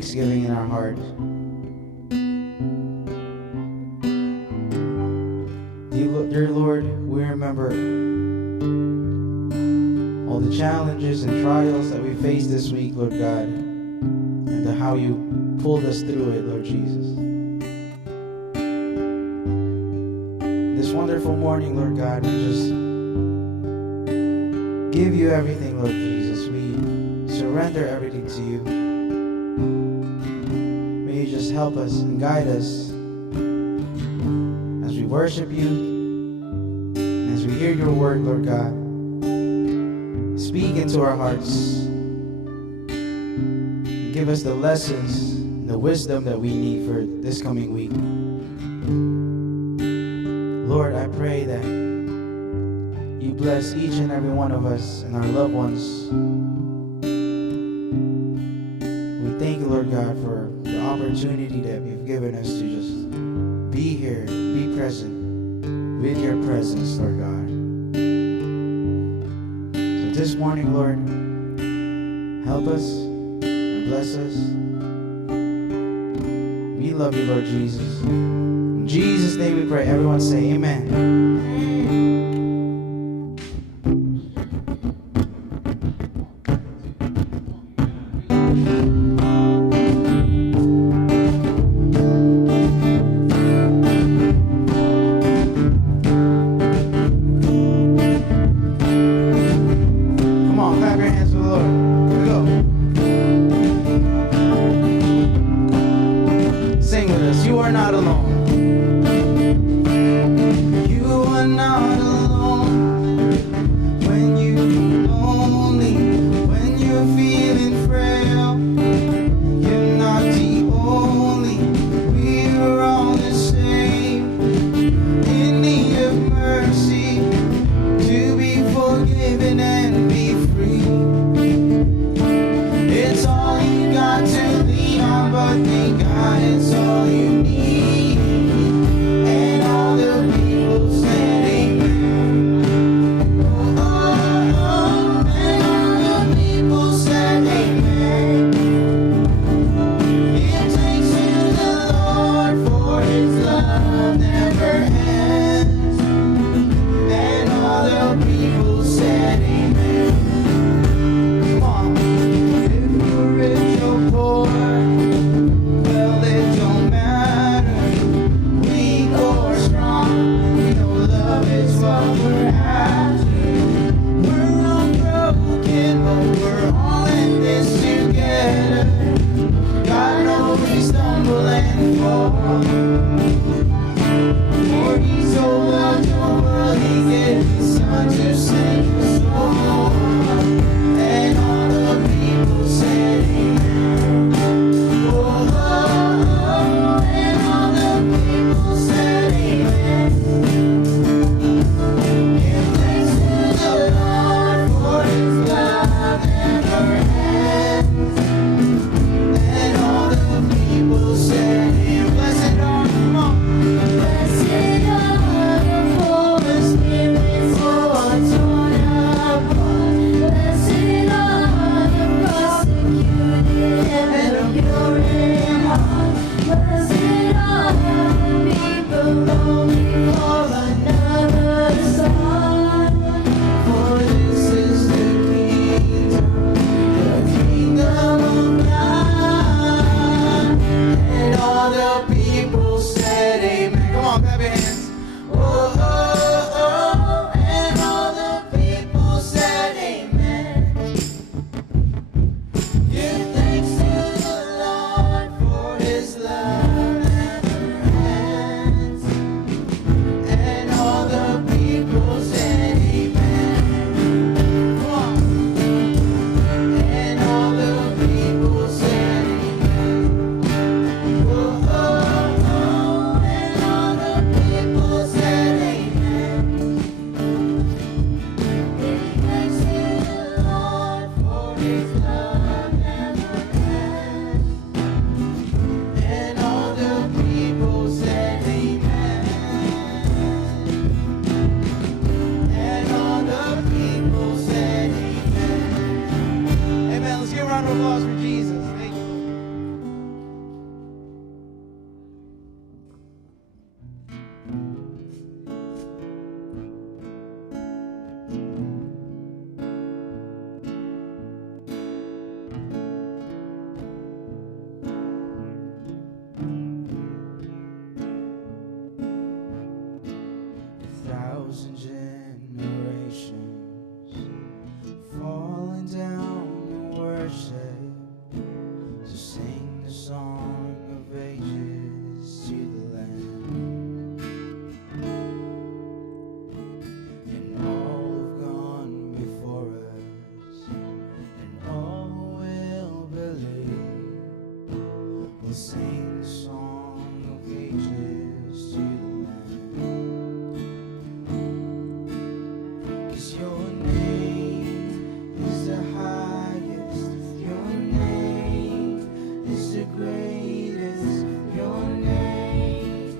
thanksgiving in our heart. Dear Lord, we remember all the challenges and trials that we faced this week, Lord God, and how you pulled us through it, Lord Jesus. This wonderful morning, Lord God, we just give you everything, Lord Jesus. We surrender everything to you. May you just help us and guide us as we worship you and as we hear your word, Lord God. Speak into our hearts and give us the lessons and the wisdom that we need for this coming week. Lord, I pray that you bless each and every one of us and our loved ones. We thank you, Lord God, for the opportunity that you've given us to just be here, be present with your presence, Lord God. So this morning, Lord, help us and bless us. We love you, Lord Jesus. In Jesus' name we pray. Everyone say amen. You are not alone. You are not alone. worship. So sing the song of ages to the Lamb. And all who've gone before us, and all who will believe, will sing the song of ages to the Lamb. 'Cause your name is the highest, your name is the greatest, your name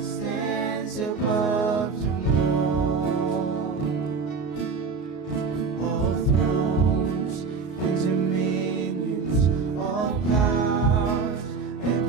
stands above them all. All thrones and dominions, all powers and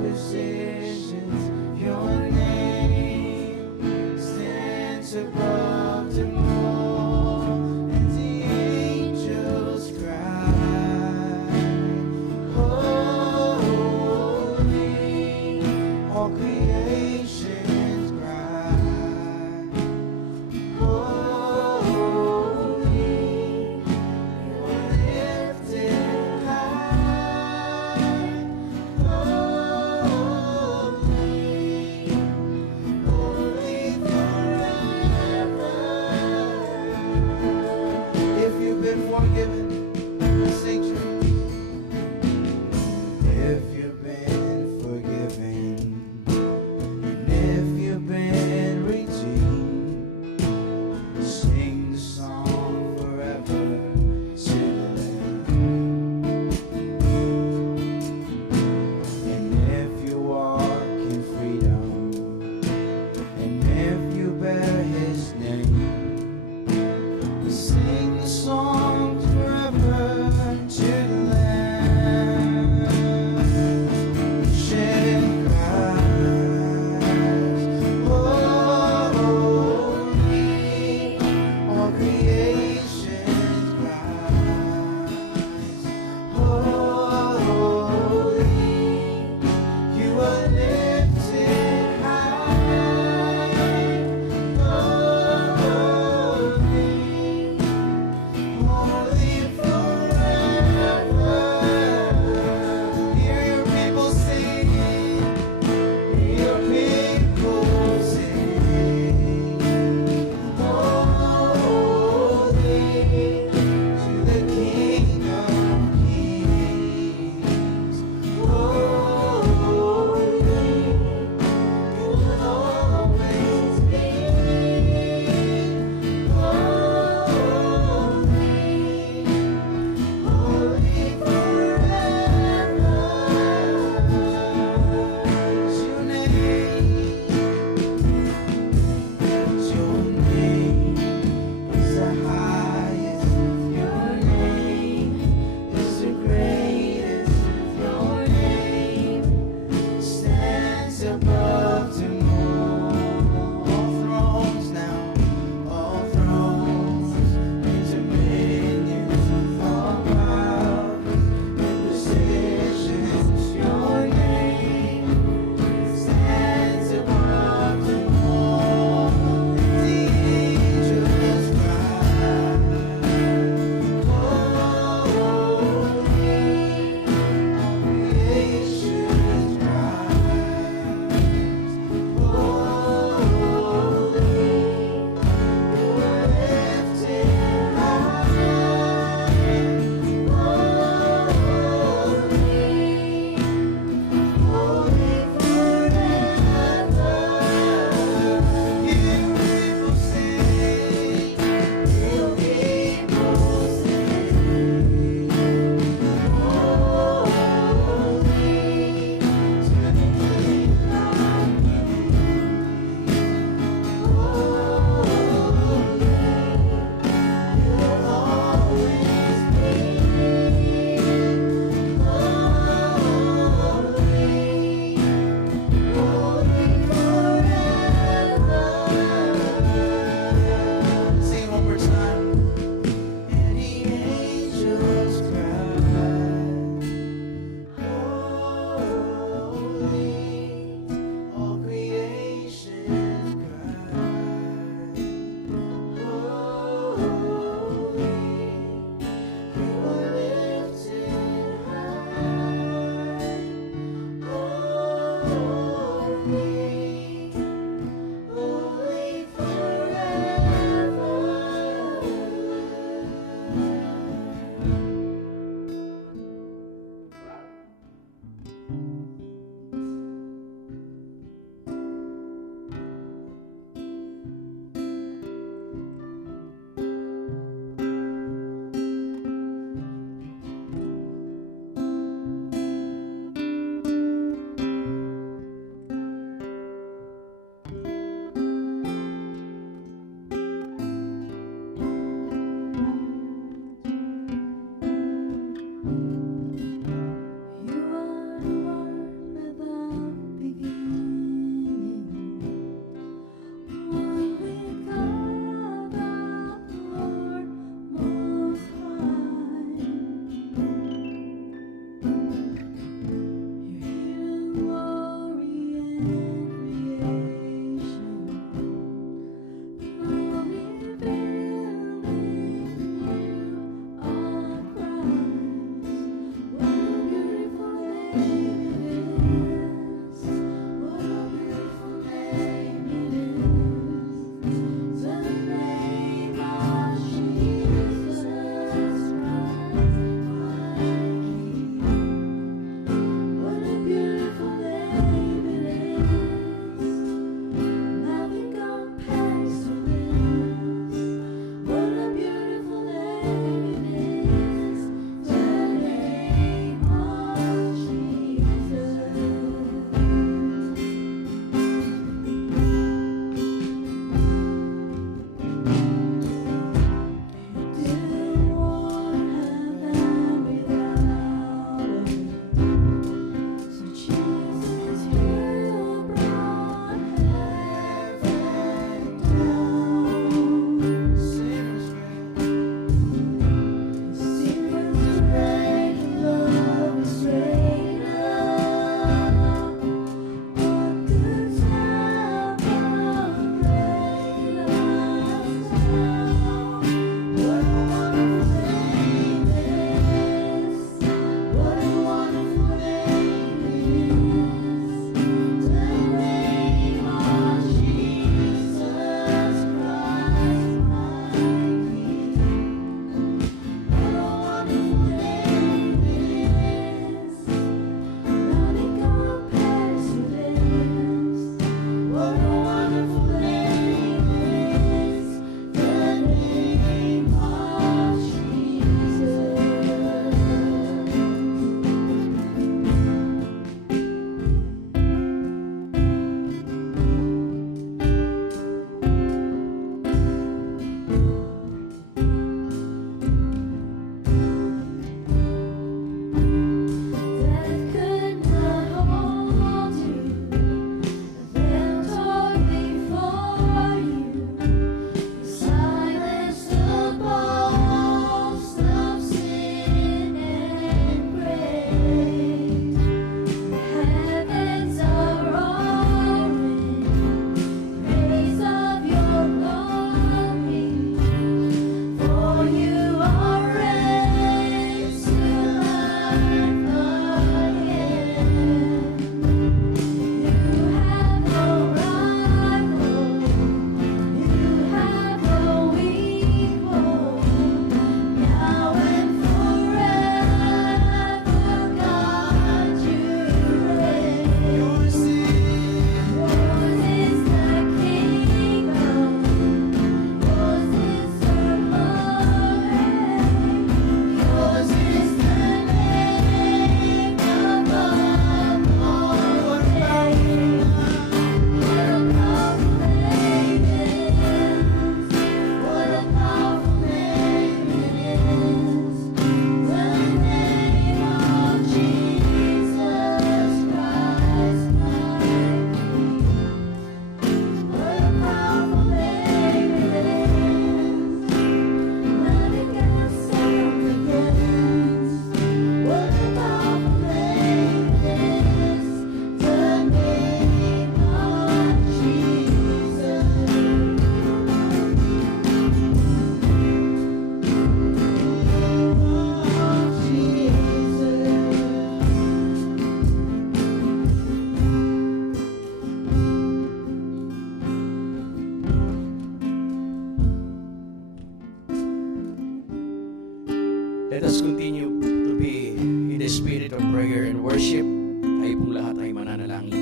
Let us continue to be in the spirit of prayer and worship. Tayo pong lahat ay mananalangin.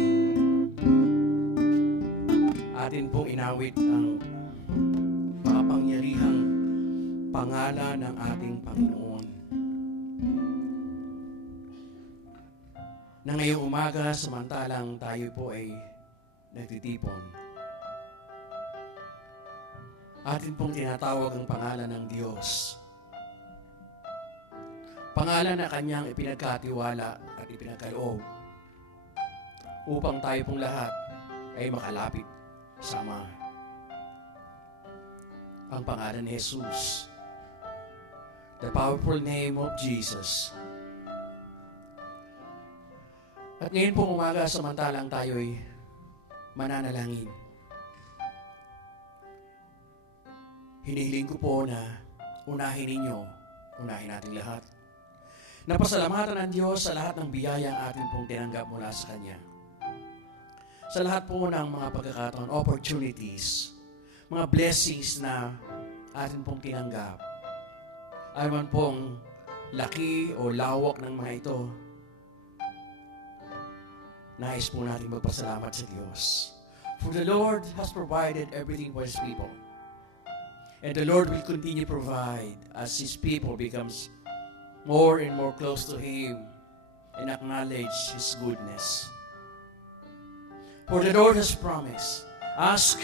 Atin pong inawit ang makapangyarihang pangalan ng ating Panginoon. Na ngayong umaga, samantalang tayo po ay nagtitipon, atin pong tinatawag ang pangalan ng Diyos pangalan na kanyang ipinagkatiwala at ipinagkaloob upang tayo pong lahat ay makalapit sa Ama. Ang pangalan ni Jesus, the powerful name of Jesus. At ngayon pong umaga, samantalang tayo'y mananalangin, hinihiling ko po na unahin natin lahat. Napasalamatan ng Diyos sa lahat ng biyaya ang atin pong tinanggap mula sa Kanya. Sa lahat po ng mga pagkakataon, opportunities, mga blessings na atin pong tinanggap. Ay man pong laki o lawak ng mga ito, nais po natin magpasalamat sa Diyos. For the Lord has provided everything for His people. And the Lord will continue to provide as His people becomes more and more close to Him and acknowledge His goodness. For the Lord has promised, ask,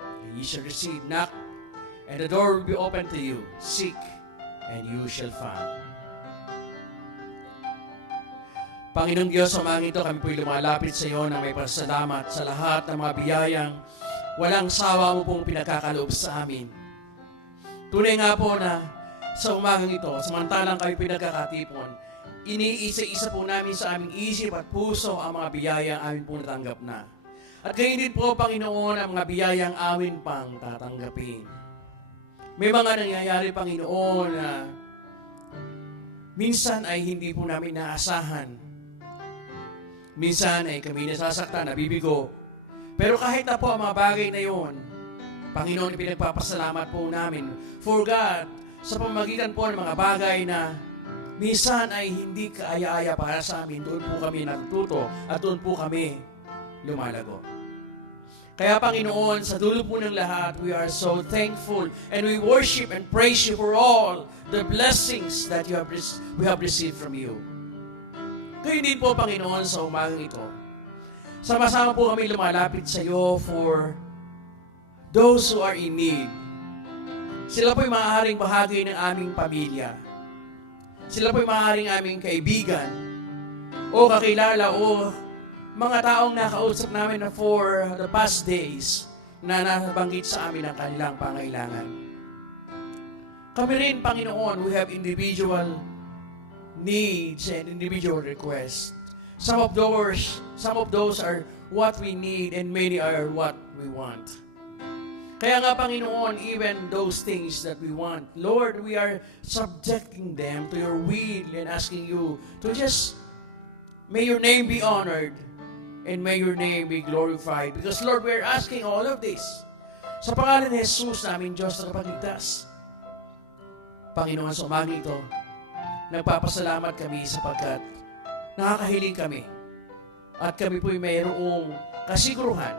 and ye shall receive, knock, and the door will be open to you. Seek, and you shall find. Panginoong Diyos, sa mga ito, kami po'y lumalapit sa iyo na may pasalamat sa lahat ng mga biyayang walang sawa mo pong pinagkakaloob sa amin. Tunay nga po na sa umagang ito, samantalang kami pinagkakatipon, iniisa-isa po namin sa aming isip at puso ang mga biyayang amin po natanggap na. At gayon din po, Panginoon, ang mga biyayang amin pang tatanggapin. May mga nangyayari, Panginoon, na minsan ay hindi po namin naasahan. Minsan ay kami nasasaktan, nabibigo. Pero kahit na po ang mga bagay na yon, Panginoon, pinagpapasalamat po namin for God sa pamamagitan po ng mga bagay na minsan ay hindi kaaya-aya para sa amin. Doon po kami natututo at doon po kami lumalago. Kaya Panginoon, sa dulo po ng lahat, we are so thankful and we worship and praise you for all the blessings that we have received from you. Kaya din po, Panginoon, sa umagang ito, sama-sama po kami lumalapit sa iyo for those who are in need. Sila po'y maaaring bahagi ng aming pamilya. Sila po'y maaaring aming kaibigan o kakilala o mga taong nakausap namin na for the past days na nabanggit sa amin ang kanilang pangailangan. Kami rin, Panginoon, we have individual needs and individual requests. Some of those are what we need and many are what we want. Kaya nga, Panginoon, even those things that we want, Lord, we are subjecting them to your will and asking you to just, may your name be honored and may your name be glorified. Because, Lord, we are asking all of this sa pangalan ni Jesus namin, Diyos na kapagligtas. Panginoon, sa umagang ito, nagpapasalamat kami sapagkat nakakahiling kami at kami po'y mayroong kasiguruhan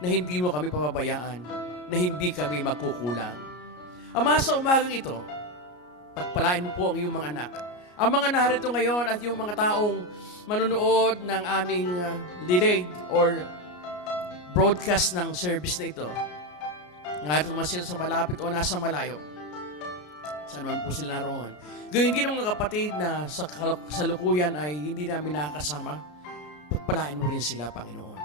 na hindi mo kami papabayaan, na hindi kami makukulang. Ama, sa umagang ito, pagpalain mo po ang iyong mga anak. Ang mga narito ngayon at yung mga taong manunood ng aming delayed or broadcast ng service na ito. Nga ito sila sa malapit o nasa malayo. Saan man po sila naroon. Gayun din mga kapatid na sa kasalukuyan ay hindi namin nakakasama. Pagpalain mo rin sila, Panginoon.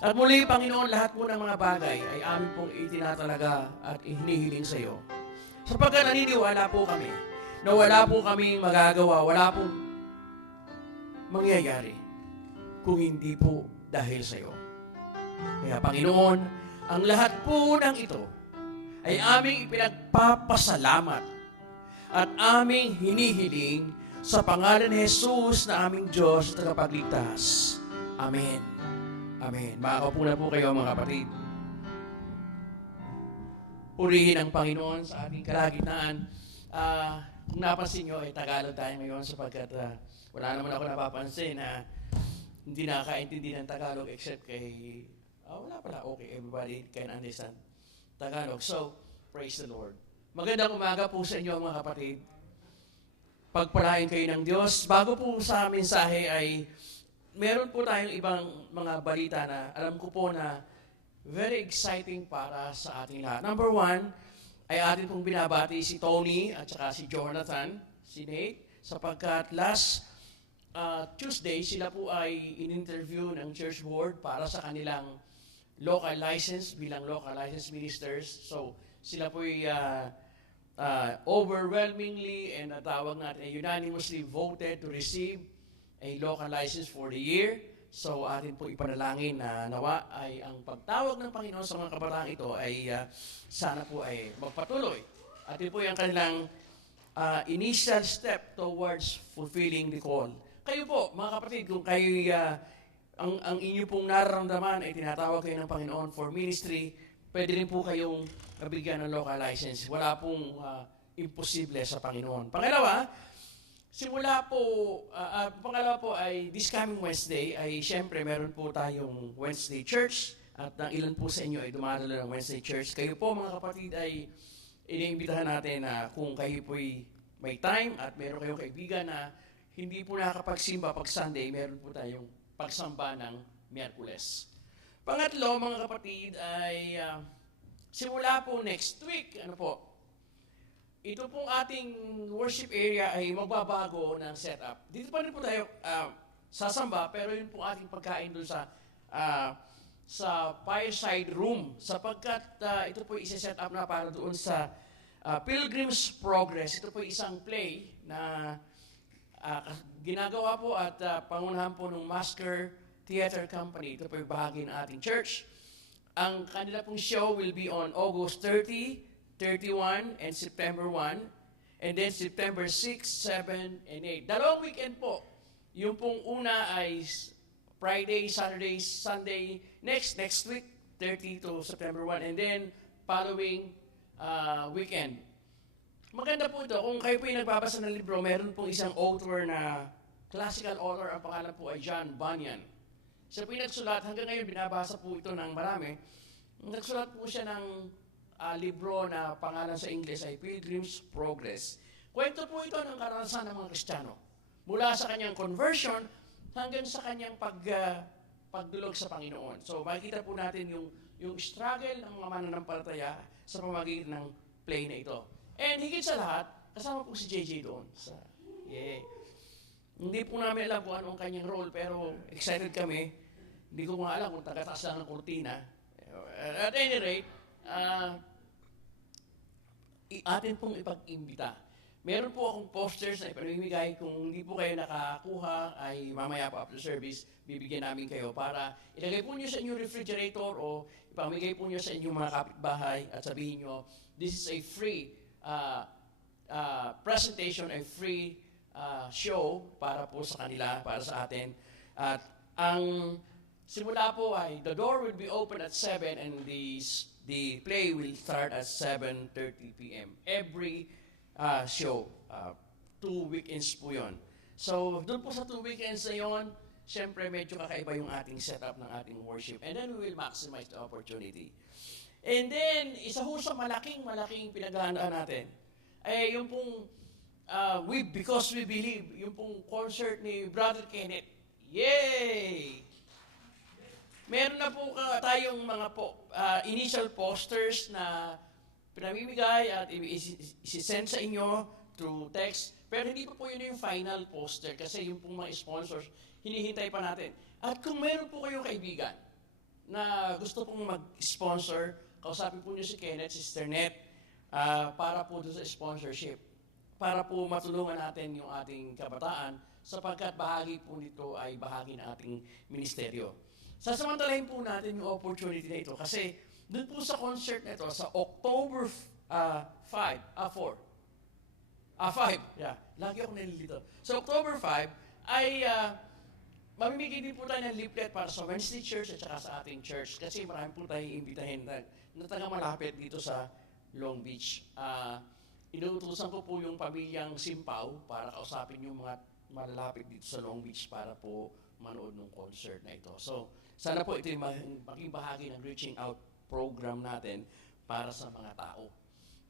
At muli, Panginoon, lahat po ng mga bagay ay amin pong itinatalaga at hinihiling sa iyo. Sapagkat naniniwala po kami na wala po kaming magagawa, wala pong mangyayari kung hindi po dahil sa iyo. Kaya, Panginoon, ang lahat po ng ito ay aming ipinagpapasalamat at aming hinihiling sa pangalan ni Jesus na aming Diyos at tagapagligtas. Amen. Amen. Makakaupo na po kayo, mga kapatid. Purihin ang Panginoon sa ating kalagitnaan. Kung napansin nyo, ay Tagalog tayo ngayon sapagkat wala naman ako napapansin na hindi nakakaintindi ng Tagalog except kay... wala pala. Okay, everybody can understand Tagalog. So, praise the Lord. Magandang umaga po sa inyo, mga kapatid. Pagpalain kayo ng Diyos. Bago po sa mensahe ay meron po tayong ibang mga balita na alam ko po na very exciting para sa ating lahat. Number one, ay atin pong binabati si Tony at saka si Jonathan si Nate, sapagkat last Tuesday, sila po ay in-interview ng church board para sa kanilang local license bilang local license ministers. So, sila po ay overwhelmingly and tawag natin unanimously voted to receive a local license for the year. So, atin po ipanalangin na nawa ay ang pagtawag ng Panginoon sa mga kabataan ito ay sana po ay magpatuloy. Atin po yung kanilang initial step towards fulfilling the call. Kayo po, mga kapatid, kung kayo ang inyo pong nararamdaman ay tinatawag kayo ng Panginoon for ministry, pwede rin po kayong mabigyan ng local license. Wala pong imposible sa Panginoon. Pangalawa po ay this coming Wednesday ay syempre meron po tayong Wednesday Church at ang ilan po sa inyo ay dumadalo ng Wednesday Church. Kayo po mga kapatid ay iniimbitahan natin na kung kayo po ay may time at meron kayong kaibigan na hindi po nakakapagsimba pag Sunday, meron po tayong pagsamba ng Miyerkules. Pangatlo, mga kapatid, ay simula po next week, ito pong ating worship area ay magbabago ng setup. Dito pa rin po tayo sasamba, pero yun po ating pagkain doon sa fireside room, sapagkat ito po isa-set up na para doon sa Pilgrim's Progress. Ito po isang play na ginagawa po at pangunahan po ng Masker Theater Company. Ito po yung bahagi ng ating church. Ang kanila pong show will be on August 30, 31, and September 1. And then September 6, 7, and 8. Dalawang weekend po. Yung pong una ay Friday, Saturday, Sunday, next week, 30 to September 1. And then following weekend. Maganda po ito. Kung kayo po yung nagbabasa ng libro, meron pong isang author na classical author. Ang pangalan po ay John Bunyan. Siya po yung nagsulat. Hanggang ngayon, binabasa po ito ng marami. Nagsulat po siya ng libro na pangalan sa English ay Pilgrim's Progress. Kwento po ito ng karanasan ng mga Kristiyano. Mula sa kanyang conversion hanggang sa kanyang pagdulog sa Panginoon. So makikita po natin yung struggle ng mga mananampalataya sa pamamagitan ng play na ito. And higit sa lahat, kasama po si JJ doon. Hindi po namin alam kung ano ang kanyang role, pero excited kami. Hindi ko nga alam kung tagataas lang ng kurtina. At any rate, atin pong ipag-imbita. Meron po akong posters na ipamimigay. Kung hindi po kayo nakakuha, ay mamaya po after service, bibigyan namin kayo para ilagay po nyo sa inyong refrigerator o ipamigay po nyo sa inyong mga kapitbahay at sabihin nyo, this is a free presentation, a free show para po sa kanila, para sa atin. At ang simula po ay, the door will be open at 7 and the play will start at 7:30 p.m. Every show. 2 weekends po yun. So, doon po sa 2 weekends na yun, syempre medyo kakaiba yung ating setup ng ating worship. And then we will maximize the opportunity. And then, isa ho sa malaking pinaghahandaan natin, ay yung pong Because We Believe, yung pong concert ni Brother Kenneth. Yay! Meron na po tayong mga initial posters na pinamimigay at isi-send sa inyo through text. Pero hindi pa po yun yung final poster kasi yung pong mga sponsors, hinihintay pa natin. At kung meron po kayong kaibigan na gusto pong mag-sponsor, kausapin po nyo si Kenneth, Sister Net, para po doon sa sponsorship. Para po matulungan natin yung ating kabataan sapagkat bahagi po nito ay bahagi ng ating ministeryo. Sasamantalahin po natin yung opportunity na ito kasi doon po sa concert na ito, sa October 5, lagi ako nalilito. Sa October 5 ay mamimigay din po tayo ng leaflet para sa Wednesday Church at saka sa ating church kasi marami po tayo iimbitahin na taga malapit dito sa Long Beach. Inuutusan ko po yung pamilyang Simpaw para kausapin yung mga malalapit dito sa Long Beach para po manood ng concert na ito. So, sana po ito yung maging bahagi ng reaching out program natin para sa mga tao.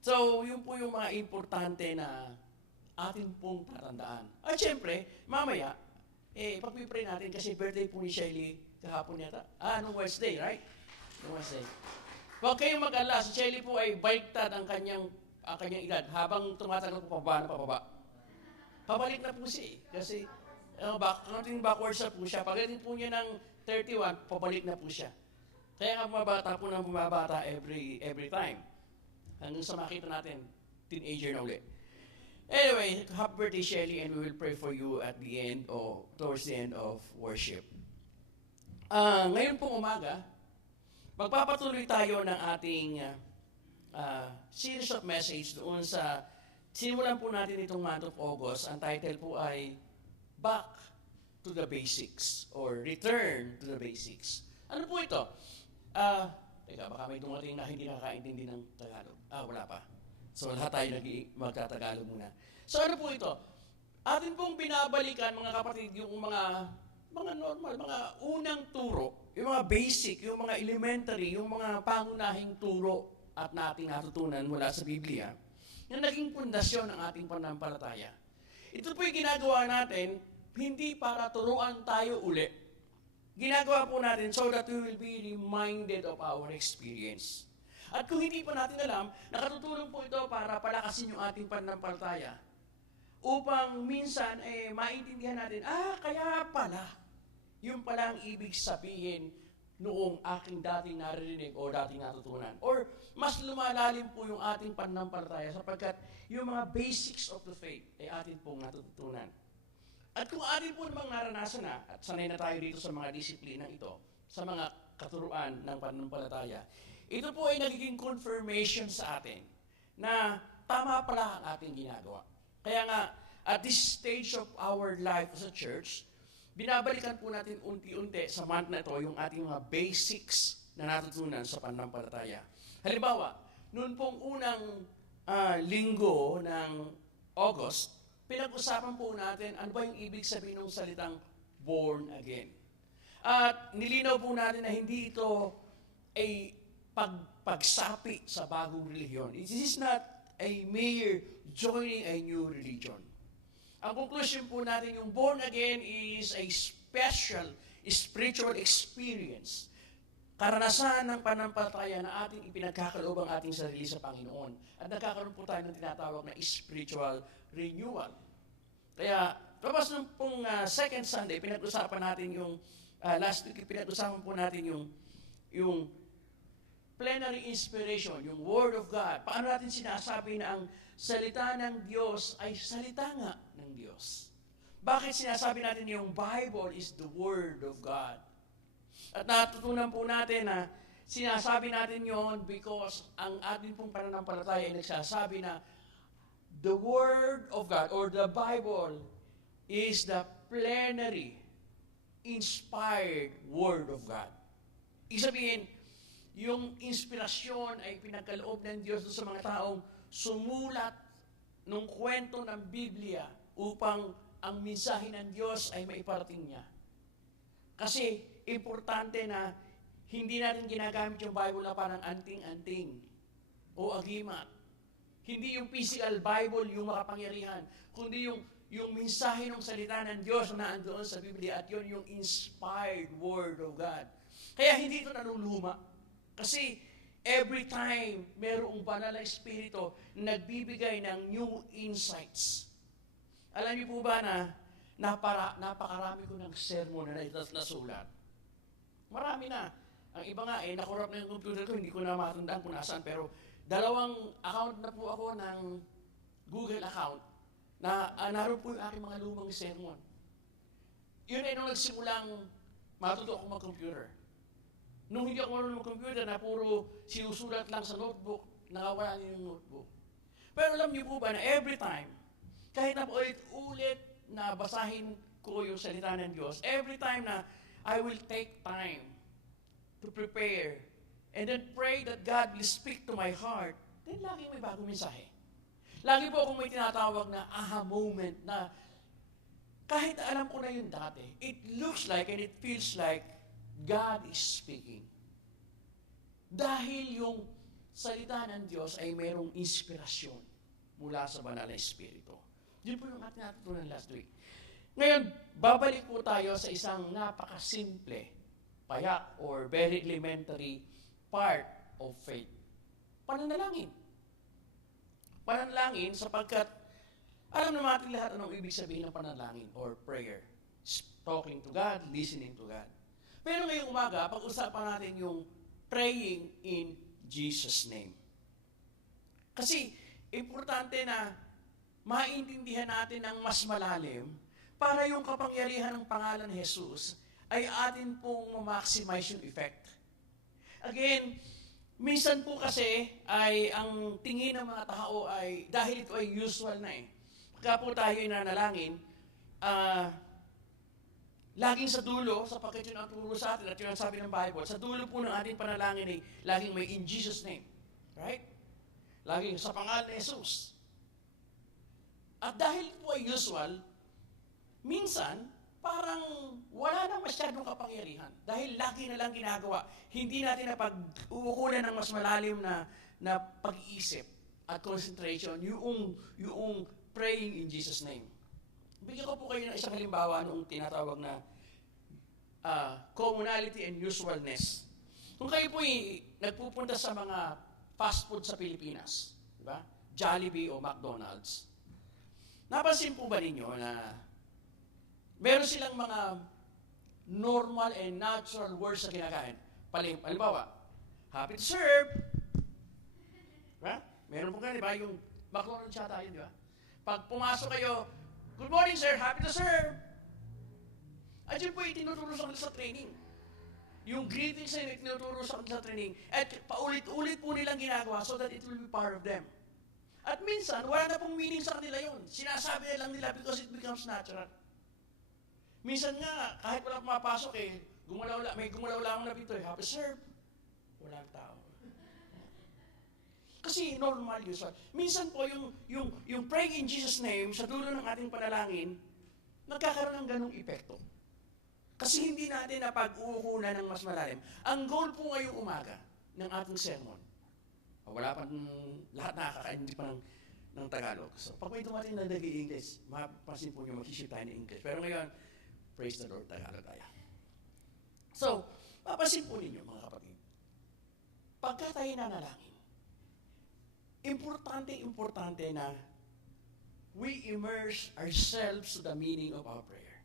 So, yun po yung mga importante na atin pong tatandaan. At syempre, mamaya, pag-pray natin kasi birthday po ni Shelly kahapon yata. Nung Wednesday, right? Nung Wednesday. Huwag kayong mag-alala, si Shelly po ay baliktad ang kanyang edad habang tumatagal po pababa na pababa. Pabalik na po siya eh. Kasi counting backwards na po siya. Pagdating po niya ng 31, pabalik na po siya. Kaya nga bumabata po ng bumabata every time. Hanggang sa makita natin, teenager na ulit. Anyway, happy birthday, Shelly, and we will pray for you at the end or towards the end of worship. Ngayon pong umaga, magpapatuloy tayo ng ating series of message doon sa simulan po natin itong month of August. Ang title po ay Back to the Basics or Return to the Basics. Ano po ito? Teka, baka may dumating na hindi nakakaintindi ng Tagalog. Wala pa. So lahat tayo magtatagalog muna. So ano po ito? Atin pong binabalikan mga kapatid yung mga normal, mga unang turo, yung mga basic, yung mga elementary, yung mga pangunahing turo at nating natutunan mula sa Biblia na naging pundasyon ng ating pananampalataya. Ito po yung ginagawa natin hindi para turuan tayo uli. Ginagawa po natin so that we will be reminded of our experience. At kung hindi pa natin alam, nakatutulong po ito para palakasin yung ating pananampalataya. Upang minsan, maintindihan natin, kaya pala, yung pala ang ibig sabihin noong aking dating naririnig o dating natutunan. Or mas lumalalim po yung ating pananampalataya sapagkat yung mga basics of the faith ay atin pong natutunan. At kung atin po namang naranasan na, at sanay na tayo dito sa mga disiplinang ito, sa mga katuruan ng pananampalataya, ito po ay nagiging confirmation sa atin na tama pala ang ating ginagawa. Kaya nga, at this stage of our life as a church, binabalikan po natin unti-unti sa month na ito yung ating mga basics na natutunan sa pananampalataya. Halimbawa, noon pong unang linggo ng August, pinag-usapan po natin ano ba yung ibig sabihin ng salitang born again. At nilinaw po natin na hindi ito ay pagsapi sa bagong relihiyon. It is not a mere joining a new religion. Ang conclusion po natin, yung born again is a special spiritual experience. Karanasan ng pananampalataya na ating ipinagkakaloob ang ating sarili sa Panginoon. At nagkakaroon po tayo ng tinatawag na spiritual renewal. Kaya, tapos nung pong second Sunday, pinag-usapan natin yung, last week, pinag-usapan po natin yung plenary inspiration, yung Word of God. Paano natin sinasabi na ang salita ng Diyos ay salita nga ng Diyos? Bakit sinasabi natin yung Bible is the Word of God? At natutunan po natin na sinasabi natin yon because ang ating pong pananampalataya ay nagsasabi na the Word of God or the Bible is the plenary inspired Word of God. Ibig sabihin, yung inspirasyon ay pinagkaloob ng Diyos sa mga taong sumulat ng kwento ng Biblia upang ang mensahe ng Diyos ay maiparating niya. Kasi importante na hindi natin ginagamit yung Bible na parang anting-anting o agimat. Hindi yung physical Bible yung makapangyarihan, kundi yung mensahe ng salita ng Diyos na andoon sa Biblia at yun yung inspired Word of God. Kaya hindi ito naluluma. Kasi every time merong banal na espiritu na nagbibigay ng new insights. Alam niyo po ba na napakarami ko ng sermon na nasulat? Marami na. Ang iba nga, nakurap na yung computer ko, hindi ko na matandaan kung nasaan. Pero 2 account na po ako ng Google account na naroon po yung aking mga lumang sermon. Yun ay nung nagsimulang matuto ako mag-computer. Nung hindi ako marunong mag-computer na puro sinusulat lang sa notebook, nakawala niyo yung notebook. Pero alam niyo po ba na every time, kahit na ulit-ulit na basahin ko yung salita ng Diyos, every time na I will take time to prepare and then pray that God will speak to my heart, then lagi may bagong mensahe. Lagi po akong may tinatawag na aha moment na kahit alam ko na yun dati, it looks like and it feels like God is speaking. Dahil yung salita ng Diyos ay mayroong inspirasyon mula sa banal na Espiritu. Yun po yung ating natutunan last week. Ngayon, babalik po tayo sa isang napakasimple, payak, or very elementary part of faith. Pananalangin. Pananalangin sapagkat Alam naman natin lahat anong ibig sabihin ng panalangin or prayer. Talking to God, listening to God. Pero ngayong umaga, pag-usapan natin yung praying in Jesus' name. Kasi, importante na maintindihan natin ng mas malalim para yung kapangyarihan ng pangalan ni Jesus ay atin pong ma-maximize yung effect. Again, minsan po kasi ay ang tingin ng mga tao ay, dahil ito ay usual na pagka po tayo ay nanalangin, laging sa dulo, sapagkat yun ang turo sa atin at yun ang sabi ng Bible, sa dulo po ng ating panalangin ay laging may in Jesus' name. Right? Laging sa pangalan ni Jesus. At dahil po ay usual, minsan, parang wala na masyadong kapangyarihan. Dahil lagi na lang ginagawa. Hindi natin na pag-uukulan ng mas malalim na pag-iisip at concentration, yung praying in Jesus' name. Bigyan ko po kayo ng isang halimbawa noong tinatawag na commonality and usualness. Kung kayo po nagpupunta sa mga fast food sa Pilipinas, di ba? Jollibee o McDonald's, napansin po ba ninyo na meron silang mga normal and natural words na kinakain? Halimbawa, happy to serve. Diba? Meron po ka, di ba? Yung McDonald's yata yun, di ba? Pag pumasok kayo, good morning sir, happy to serve. At yun po itinuturo sa kanila sa training. Yung greetings na itinuturo sa kanila sa training. At paulit-ulit po nilang ginagawa so that it will be part of them. At minsan, wala na pong meaning sa kanila yun. Sinasabi na lang nila because it becomes natural. Minsan nga, kahit walang pumapasok may gumalaw lang na dito happy serve. Walang tao. Kasi normal, usual. Minsan po yung praying in Jesus' name, sa dulo ng ating panalangin, nagkakaroon ng ganong epekto. Kasi hindi natin na pag-uukunan ng mas malalim. Ang goal po ngayong umaga ng ating sermon, wala pa lahat nakakaintindi pa ng Tagalog. So, pag may dumating na nag-i-English, mapapansin po nyo, mag-ship tayo ng English. Pero ngayon, praise the Lord, Tagalog tayo. So, mapapansin po ninyo, mga kapatid, pagka tayo nanalangin, importante na we immerse ourselves to the meaning of our prayer.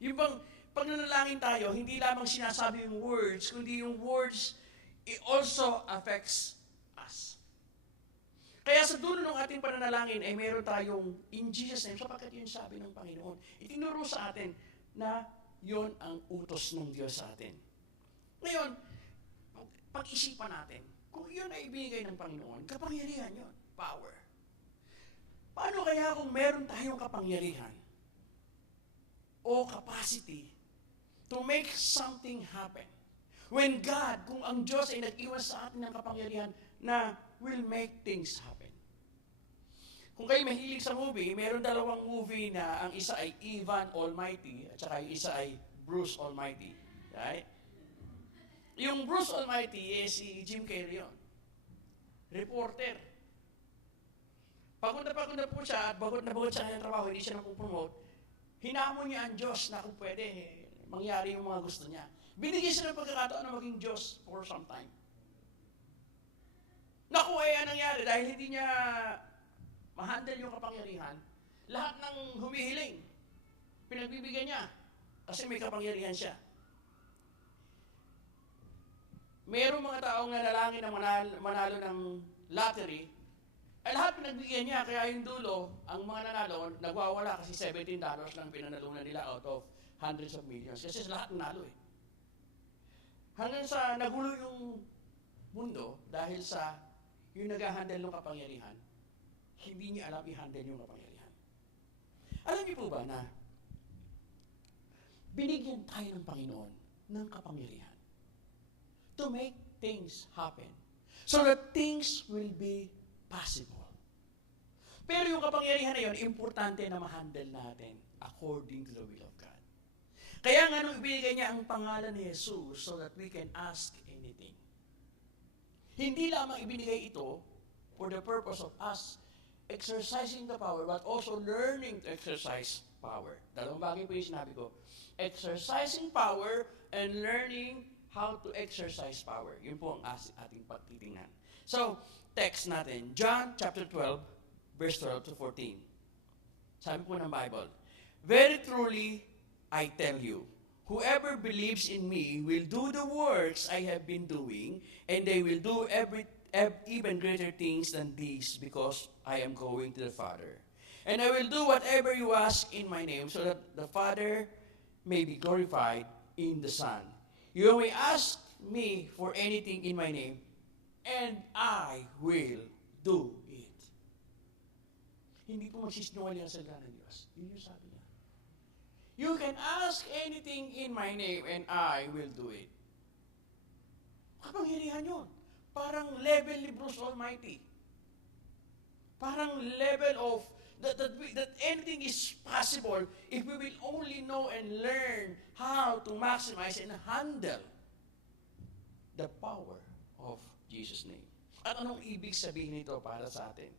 Yung bang, pag nanalangin tayo, hindi lamang sinasabi yung words, kundi yung words, it also affects us. Kaya sa dulo ng ating pananalangin ay meron tayong in Jesus' name sapagkat yun sabi ng Panginoon. Itinuro sa atin na yun ang utos ng Diyos sa atin. Ngayon, pag-isipan natin, kung yun ay ibigay ng Panginoon, kapangyarihan yun, power. Paano kaya kung meron tayong kapangyarihan o capacity to make something happen? When God, kung ang Diyos ay nag-iwan sa atin ng kapangyarihan na will make things happen. Kung kayo mahilig sa movie, meron dalawang movie na ang isa ay Ivan Almighty at saka yung isa ay Bruce Almighty. Right? Yung Bruce Almighty si Jim Carrey yun. Reporter. Pagod na po siya at bagod na bagod siya ng trabaho, hindi siya napupromote. Hinamon niya ang Diyos na kung pwede mangyari yung mga gusto niya. Binigyan siya ng pagkakataon na maging Diyos for some time. Naku, anong nangyari? Dahil hindi niya ma-handle yung kapangyarihan, lahat ng humihiling, pinagbibigyan niya. Kasi may kapangyarihan siya. Mayroong mga taong nanalangin na manalo ng lottery, ay lahat pinagbigyan niya. Kaya yung dulo, ang mga nanalo, nagwawala kasi $17 lang pinanalunan nila out of hundreds of millions. Kasi lahat nanalo Hanggang sa nagulo yung mundo dahil sa yung nag-handle ng kapangyarihan, hindi niya alam i-handle yung kapangyarihan. Alam niyo po ba na binigyan tayo ng Panginoon ng kapangyarihan to make things happen so that things will be possible. Pero yung kapangyarihan na yun, importante na ma-handle natin according to the will of God. Kaya nga nung ibigay niya ang pangalan ni Jesus so that we can ask anything. Hindi lamang ibinigay ito for the purpose of us exercising the power, but also learning to exercise power. Dalawang bagay po yung sinabi ko. Exercising power and learning how to exercise power. Yun po ang ating pagtitingnan. So, text natin. John chapter 12, verse 12 to 14. Sabi po ng Bible, very truly, I tell you, whoever believes in me will do the works I have been doing, and they will do even greater things than these, because I am going to the Father. And I will do whatever you ask in my name, so that the Father may be glorified in the Son. You may ask me for anything in my name, and I will do it. Hindi po magsisinungaling ang salita ng Diyos. Yun yung sabi niya. You can ask anything in my name and I will do it. Kapangyarihan yun. Parang level ni Bruce Almighty. Parang level of that anything is possible if we will only know and learn how to maximize and handle the power of Jesus' name. At anong ibig sabihin nito para sa atin?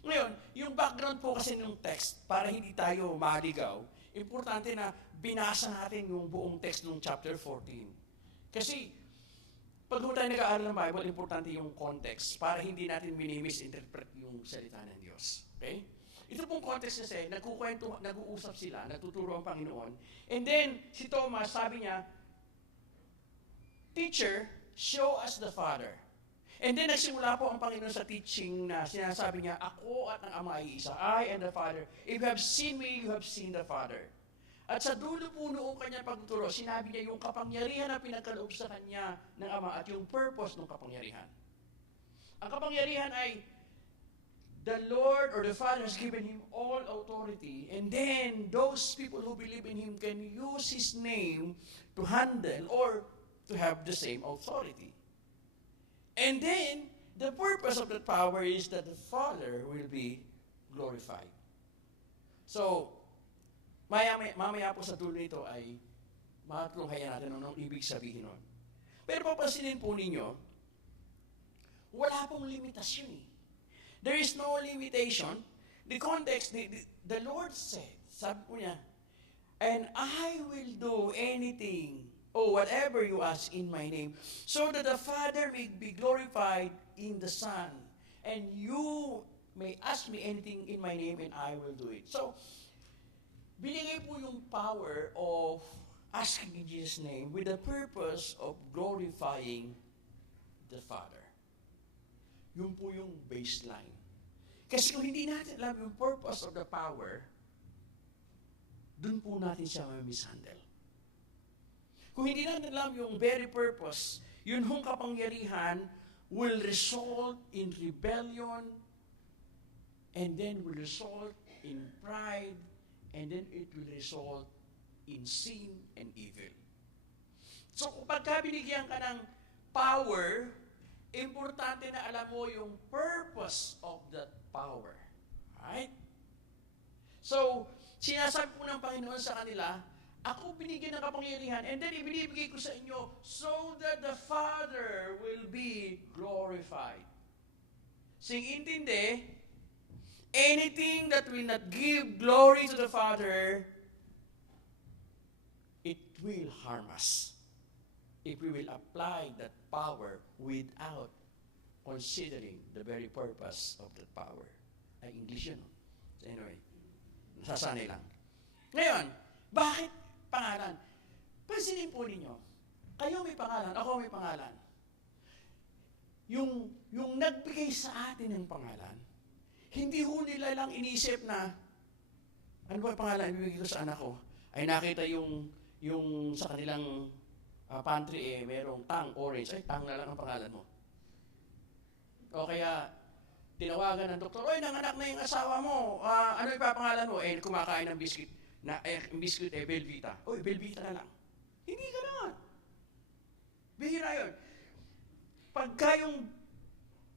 Ngayon, yung background po kasi ng text, para hindi tayo maligaw, importante na binasa natin yung buong text ng chapter 14. Kasi, pag tayo nag-aaral ng Bible, importante yung context para hindi natin minimisinterpret yung salita ng Diyos. Okay? Ito pong context kasi, nag-uusap sila, nagtuturo ang Panginoon. And then, si Thomas, sabi niya, Teacher, show us the Father. And then, nagsimula po ang Panginoon sa teaching na sinasabi niya, ako at ang Ama ay isa, I and the Father. If you have seen me, you have seen the Father. At sa dulo po noong kanyang pagtuturo, sinabi niya yung kapangyarihan na pinagkaloob sa kanya ng Ama at yung purpose ng kapangyarihan. Ang kapangyarihan ay the Lord or the Father has given him all authority, and then those people who believe in him can use his name to handle or to have the same authority. And then, the purpose of that power is that the Father will be glorified. So, mamaya po sa dulo nito ay matunghayan natin anong ibig sabihin nun. Pero papansinin po ninyo, wala pong limitasyon eh. There is no limitation. The context, the Lord said, sabi po niya, and I will do anything or whatever you ask in my name, so that the Father may be glorified in the Son. And you may ask me anything in my name and I will do it. So, binigay po yung power of asking in Jesus' name with the purpose of glorifying the Father. Yun po yung baseline. Kasi kung hindi natin alam yung purpose of the power, dun po natin siya mishandle. Kung hindi natin alam yung very purpose, yun hong kapangyarihan will result in rebellion, and then will result in pride, and then it will result in sin and evil. So kapag binigyan ka ng power, importante na alam mo yung purpose of that power. Right? So, sinasabi po ng Panginoon sa kanila, ako binigyan ng kapangyarihan, and then ibinibigay ko sa inyo so that the Father will be glorified. Sing intindi, anything that will not give glory to the Father, it will harm us if we will apply that power without considering the very purpose of that power. Ay, English yun. So anyway, nasasanay lang. Ngayon, bakit pangalan? Pansinin po ninyo, kayo may pangalan, ako may pangalan. Yung nagbigay sa atin ng pangalan, hindi ho nila lang inisip na, ano ba yung pangalan ibibigay ko sa anak ko? Ay nakita yung sa kanilang pantry merong tang, orange. Ay, tang na lang ang pangalan mo. O kaya, tinawagan ng doktor, oy, nanganak na yung asawa mo. Ano ipapangalan mo? Kumakain ng biscuit. Yung biscuit, Belvita. Oy, Belvita na lang. Hindi ka naman. Bihira yun. Pagka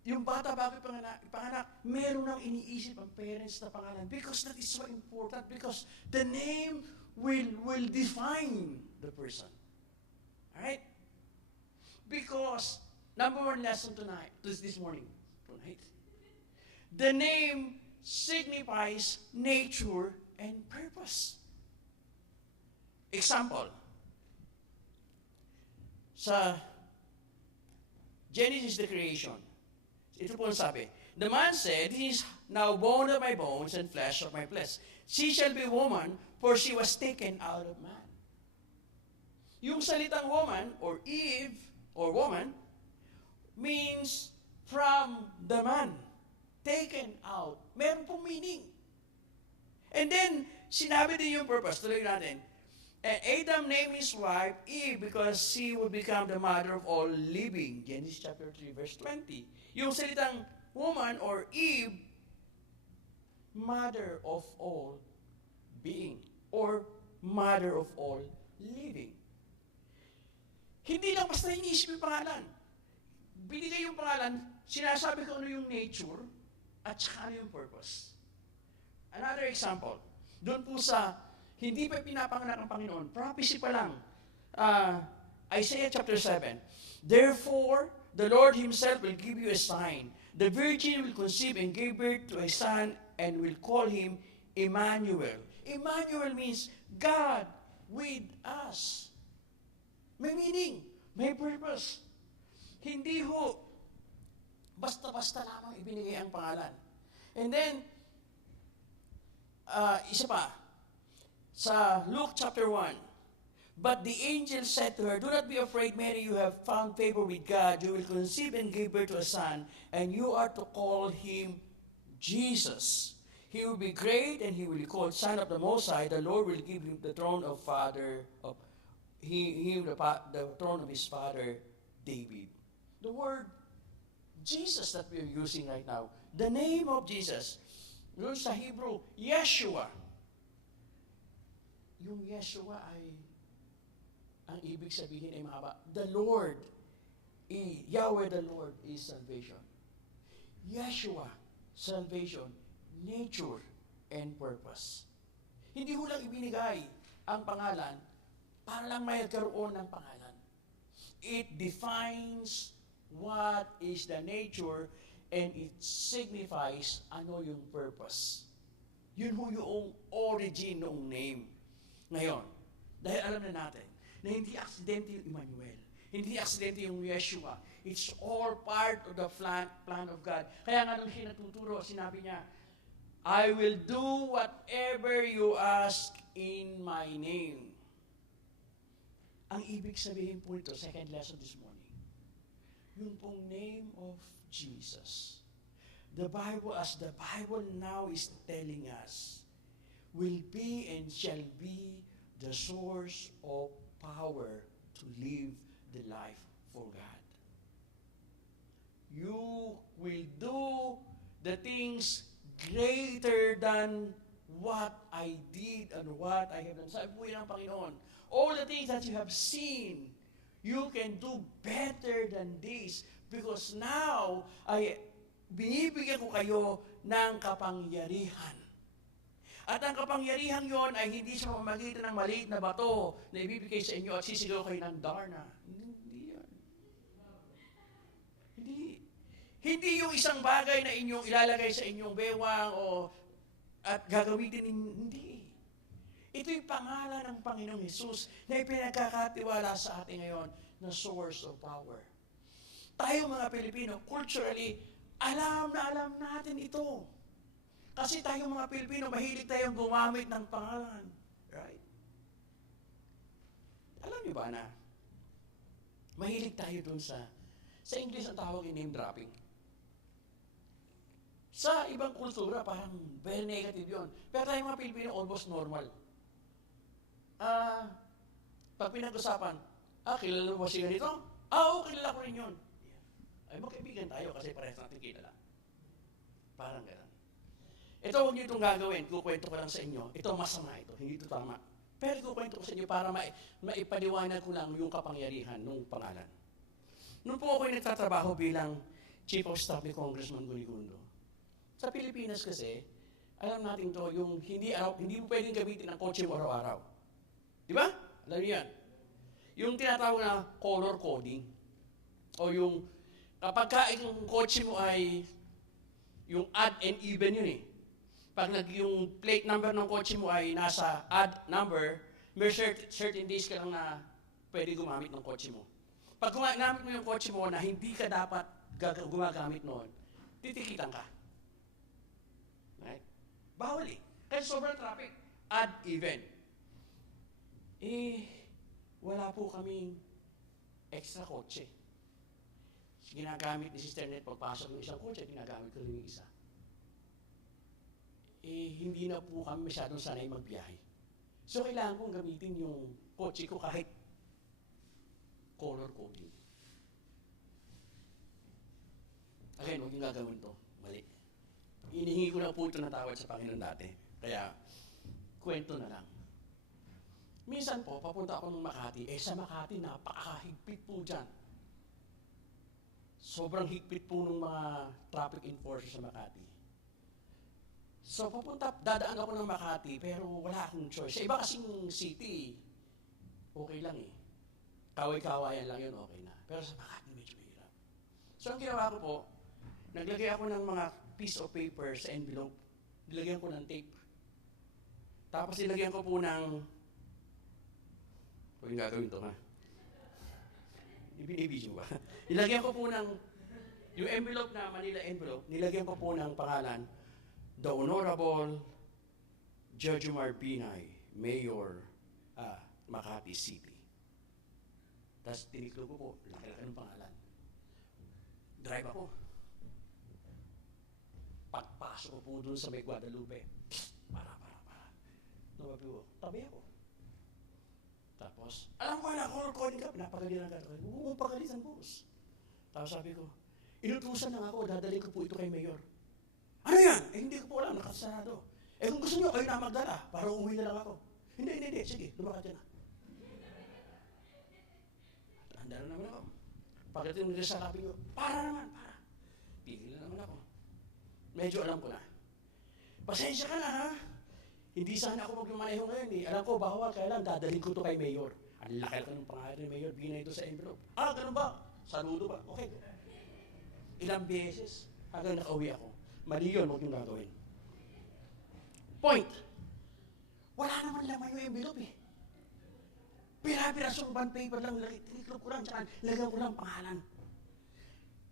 yung bata bago ipanganak, meron nang iniisip ang parents na pangalan because that is so important, because the name will define the person. Alright? Because, number one lesson this morning, the name signifies nature and purpose. Example, sa Genesis the creation, ito po ang sabi, the man said, he is now bone of my bones and flesh of my flesh. She shall be woman, for she was taken out of man. Yung salitang woman, or Eve, or woman, means from the man. Taken out. Meron pong meaning. And then, sinabi din yung purpose. Tuloy natin. And Adam named his wife Eve because she would become the mother of all living. Genesis chapter 3, verse 20. Yung salitang woman or Eve, mother of all being or mother of all living. Hindi lang basta iniisip yung pangalan. Binigay yung pangalan, sinasabi ko ano yung nature at saka ano yung purpose. Another example, doon po sa hindi pa pinapanganak ng Panginoon, prophecy pa lang, Isaiah chapter 7, therefore, the Lord Himself will give you a sign. The virgin will conceive and give birth to a son and will call him Emmanuel. Emmanuel means God with us. May meaning, may purpose. Hindi ho, basta-basta lamang ibinigay ang pangalan. And then, isa pa, sa Luke chapter 1, but the angel said to her, do not be afraid, Mary, you have found favor with God. You will conceive and give birth to a son, and you are to call him Jesus. He will be great, and he will be called Son of the Most High. The Lord will give him the throne of the throne of his father David. The word Jesus that we are using right now, the name of Jesus, doon sa Hebrew, Yeshua. Yung Yeshua ay, ang ibig sabihin ay mahaba. The Lord, Yahweh the Lord is salvation. Yeshua, salvation, nature, and purpose. Hindi ho lang ibinigay ang pangalan para lang may karoon ng pangalan. It defines what is the nature and it signifies ano yung purpose. Yun ho yung origin ng name. Ngayon, dahil alam na natin na hindi aksidente yung Emmanuel, hindi aksidente yung Yeshua, it's all part of the plan of God. Kaya nga nung siya natuturo, sinabi niya, I will do whatever you ask in my name. Ang ibig sabihin po ito, second lesson this morning, yung pong name of Jesus. The Bible, as the Bible now is telling us, will be and shall be the source of power to live the life for God. You will do the things greater than what I did and what I have done. Sabi po yan ng Panginoon, all the things that you have seen, you can do better than this because now binibigyan ko kayo ng kapangyarihan. At ang kapangyarihan yon ay hindi sa pamamagitan ng maliit na bato na ibibigay sa inyo at sisigaw kayo ng Darna. Hindi yan. Hindi yung isang bagay na inyong ilalagay sa inyong bewang at gagamitin hindi. Ito yung pangalan ng Panginoong Hesus na ipinagkakatiwala sa atin ngayon na source of power. Tayo mga Pilipino, culturally, alam natin ito. Kasi tayong mga Pilipino, mahilig tayong gumamit ng pangalan. Right? Alam niyo ba na, mahilig tayo dun sa English ang tawag yung name dropping. Sa ibang kultura, parang very negative yun. Pero tayong mga Pilipino, almost normal. Pag pinag-usapan, kilala mo ba siya ganito? Oo, kilala ko rin yun. Ay, magkaibigan tayo kasi parehas natin kilala. Parang gano'n. Ito, huwag niyo itong gagawin. Kukwento ko lang sa inyo. Ito, masama ito. Hindi ito tama. Pero kukwento ko sa inyo para maipaliwanag ko lang yung kapangyarihan ng pangalan. Noon po ako nagtatrabaho bilang Chief of Staff ni Congressman Gunigundo. Sa Pilipinas kasi, alam natin to, yung hindi mo pwedeng gamitin ang kotse mo araw-araw. Di ba? Alam niyo yan. Yung tinatawag na color coding. O yung, kapag yung kotse mo ay, yung odd and even yun eh. Pag yung plate number ng kotse mo ay nasa odd number, may certain days ka lang na pwede gumamit ng kotse mo. Pag gumagamit mo yung kotse mo na hindi ka dapat gumagamit noon, titikitan ka. Right? Bawal eh. Kasi sobrang traffic. Odd even. Wala po kaming extra kotse. Ginagamit ni Sister Net, pagpasok ng isang kotse, ginagamit ko rin yung isa. Hindi na po kami masyadong sanay magbiyahe. So, kailangan kong gamitin yung kotse ko kahit color coding. Again, huwag yung gagawin to. Mali. Inihingi ko na po ito ng tawad sa Panginoon dati. Kaya, kwento na lang. Minsan po, papunta ako ng Makati. Sa Makati, napakahigpit po dyan. Sobrang higpit po ng mga traffic enforcers sa Makati. So, dadaan ako ng Makati, pero wala akong choice. Sa iba kasing city, okay lang eh. Kaway-kawayan lang yun, okay na. Pero sa Makati, medyo mahirap. So, ang ginawa ko po, naglagay ako ng mga piece of paper sa envelope. Nilagyan ko ng tape. Tapos nilagyan ko po ng... Huwag yung gagawin to, ha? Ibinibidyo ba? Nilagyan ko po ng... Yung envelope na Manila envelope, nilagyan ko po ng pangalan, The Honorable Jejomar Binay, Mayor, Makati City. Tapos tiniklo ko po, laki-laki ng pangalan. Drive ako. Pagpasok ko po doon sa may Guadalupe. Para. Tumabi ko, tabi ako. Tapos, alam ko na, color-coding ka, pinapagalitan ka. Huwag mong pagalitan, boss. Tapos sabi ko, inutusan lang ako, dadalhin ko po ito kay Mayor. Ano yan? Hindi ko po alam, nakasarado. Kung gusto nyo, kayo na magdala, para umuwi na lang ako. Hindi, sige, lumakat yan na. Handa na naman ako. Pagdating nila sa labi nyo, para. Pigil na naman ako. Medyo alam ko na. Pasensya ka na, ha? Hindi sana ako magmaneho ngayon eh. Alam ko, bawal, kaya lang, dadalhin ko ito kay Mayor. Ang laki ng pangalan ni Mayor, binay ito sa envelope. Ganun ba? Saludo ba? Okay. Ilang beses, hanggang nakauwi ako. Mali yun, huwag yung gagawin. Point. Wala naman laman yung envelope eh. Pira-pirasong bond paper lang, tiniklop ko lang, tsaka lagyan ko lang pangalan.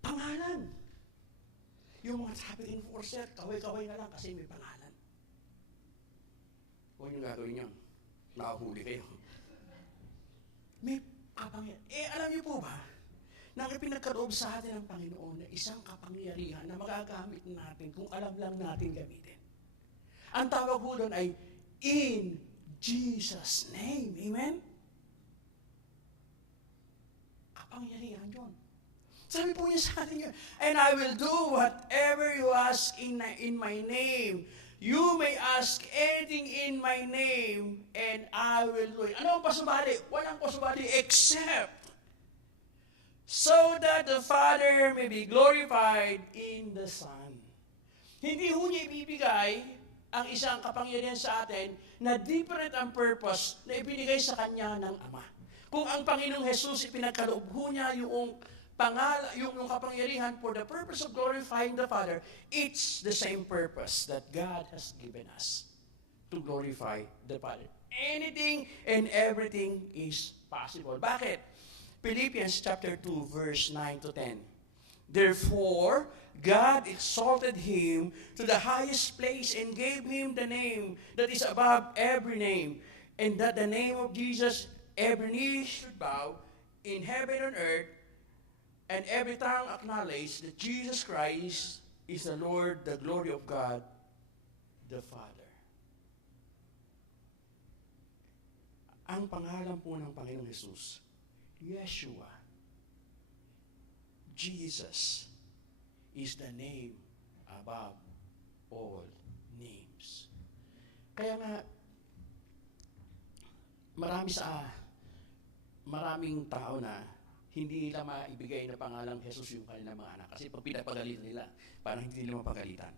Pangalan! Yung mga traffic enforcer, kaway-kaway na lang kasi may pangalan. Huwag yung gagawin yun. Nakahuli kayo. May kapangyarihan. Alam niyo po ba, na pinagkaloob sa atin ng Panginoon na isang kapangyarihan na magagamit natin kung alam lang natin gamitin. Ang tawag po doon ay in Jesus' name. Amen? Kapangyarihan yun. Sabi po niya sa atin yun, and I will do whatever you ask in my name. You may ask anything in my name, and I will do it. Ano ang pasubali? Walang pasubali except so that the Father may be glorified in the Son. Hindi ho niya ibibigay ang isang kapangyarihan sa atin na different ang purpose na ibinigay sa Kanya ng Ama. Kung ang Panginoong Jesus ipinagkaloob ho niya yung kapangyarihan for the purpose of glorifying the Father, it's the same purpose that God has given us to glorify the Father. Anything and everything is possible. Bakit? Philippians chapter 2, verse 9 to 10. Therefore, God exalted him to the highest place and gave him the name that is above every name, and that the name of Jesus every knee should bow in heaven and earth, and every tongue acknowledge that Jesus Christ is the Lord, the glory of God, the Father. Ang pangalan po ng Panginoong Jesus, Yeshua, Jesus, is the name above all names. Kaya nga, maraming tao na hindi nila maibigay na pangalang Jesus yung kanilang mga anak. Kasi pag pinapagalitan nila, parang hindi nila mapagalitan.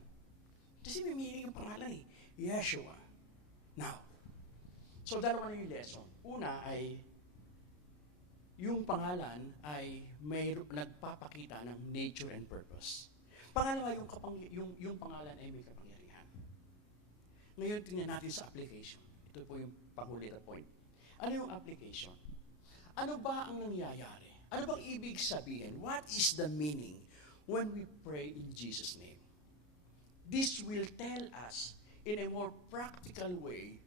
Kasi may meaning yung pangalan eh. Yeshua. Now, so dalawa na yung lesson. Una ay, yung pangalan ay may nagpapakita ng nature and purpose. Pangalawa, yung pangalan ay may kapangyarihan. Ngayon, tingnan natin sa application. Ito po yung panghuli na point. Ano yung application? Ano ba ang nangyayari? Ano bang ibig sabihin? What is the meaning when we pray in Jesus' name. This will tell us in a more practical way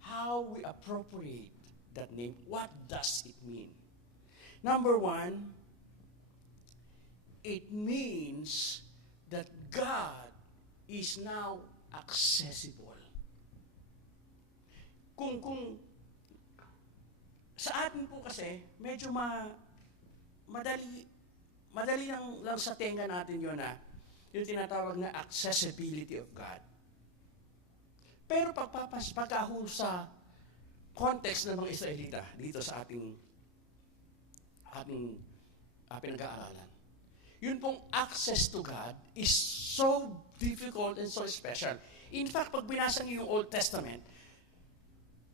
how we appropriate that name. What does it mean? Number one, it means that God is now accessible. Kung sa atin po kasi, medyo madali lang sa tenga natin yun yung tinatawag na accessibility of God. Pero pagkaho sa context ng mga Israelita dito sa ating pinag-aaralan, yun pong access to God is so difficult and so special. In fact, pag binasa niyo yung Old Testament,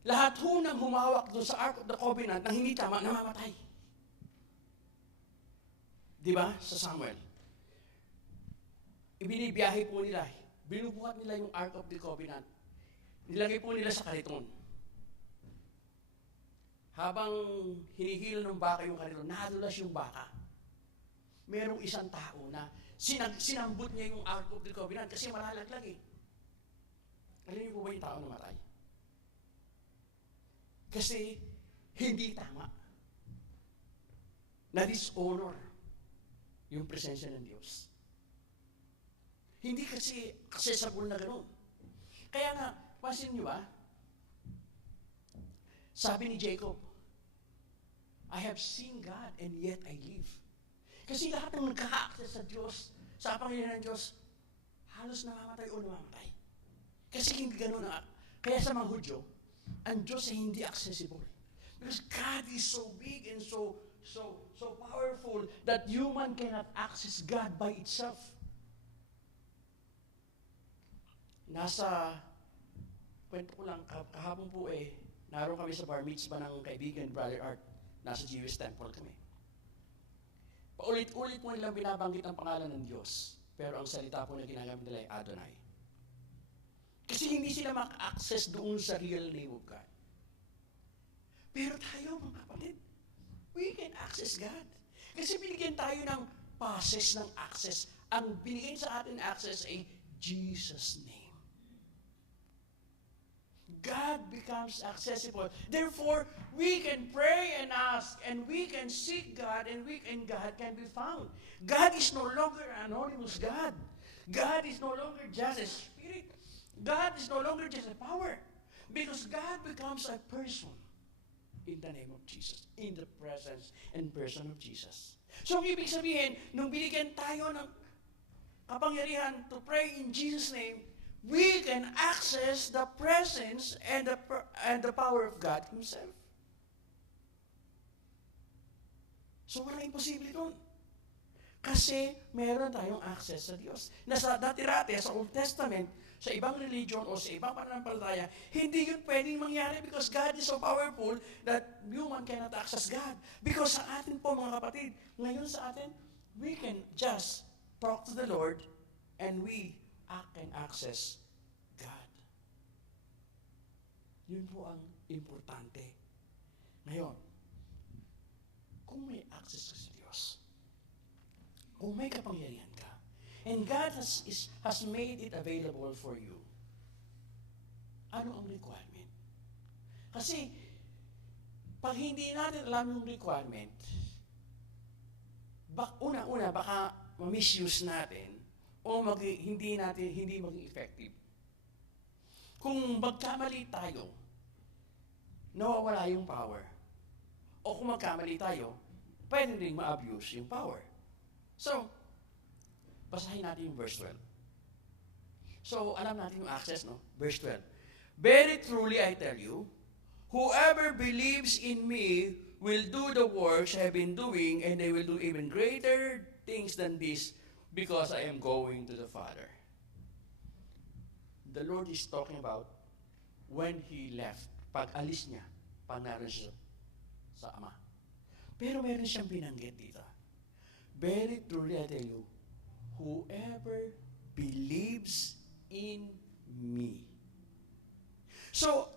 lahat ho nang humawak doon sa Ark of the Covenant nang hindi tama, namamatay. Di ba? Sa Samuel. Ibinibiyahe po nila. Binubuhat nila yung Ark of the Covenant. Nilagay po nila sa kariton. Habang hinihila ng baka yung kariton, nadulas yung baka. Merong isang tao na sinambot niya yung Ark of the Covenant kasi malalaglag eh. Alam niyo po ba yung tao na matay? Kasi hindi tama. Na-dishonor yung presensya ng Diyos. Hindi kasi accessible na gano'n. Kaya nga, pansin niyo ba? Sabi ni Jacob, I have seen God and yet I live. Kasi lahat ng nagka-access sa Diyos, sa Panginoon ng Diyos, halos namamatay o namamatay. Kasi hindi gano'n na. Kaya sa mga Hudyo, ang Diyos ay hindi accessible. Because God is so big and so powerful that human cannot access God by itself. Kwento ko lang, kahapon po naroon kami sa bar mitzvah ng kaibigan, Brother Art. Nasa Jewish temple kami. Paulit-ulit mo nilang binabanggit ang pangalan ng Diyos. Pero ang salita po na ginagamit nila ay Adonai. Kasi hindi sila maka-access doon sa real name of God. Pero tayo, mga kapatid, we can access God. Kasi binigyan tayo ng passes ng access. Ang binigyan sa atin access ay Jesus' name. God becomes accessible. Therefore, we can pray and ask, and we can seek God, and God can be found. God is no longer an anonymous God. God is no longer just a spirit. God is no longer just a power. Because God becomes a person in the name of Jesus, in the presence and person of Jesus. So, ibig sabihin, nung binigyan tayo ng kapangyarihan to pray in Jesus' name, we can access the presence and the power of God Himself. So, walang imposible doon. Kasi meron tayong access sa Diyos. Dati-rati sa Old Testament, sa ibang religion o sa ibang pananampalataya, hindi yun pwedeng mangyari because God is so powerful that human cannot access God. Because sa atin po mga kapatid, ngayon sa atin, we can just talk to the Lord and we can access God. Yun po ang importante. Ngayon, kung may access ka sa Diyos, kung may kapangyarihan ka, and God has made it available for you, ano ang requirement? Kasi, pag hindi natin alam yung requirement, una-una, baka ma-misuse natin o hindi maging effective. Kung magkamali tayo, nawawala yung power. O kung magkamali tayo, pwede rin ma-abuse yung power. So, basahin natin yung verse 12. So, alam natin yung access, no? Verse 12. Very truly I tell you, whoever believes in me will do the works I have been doing, and they will do even greater things than this, because I am going to the Father. The Lord is talking about when He left, pag alis niya, pag naroon siya sa Ama. Pero meron siyang binanggit dito. Very truly I tell you, whoever believes in me. So,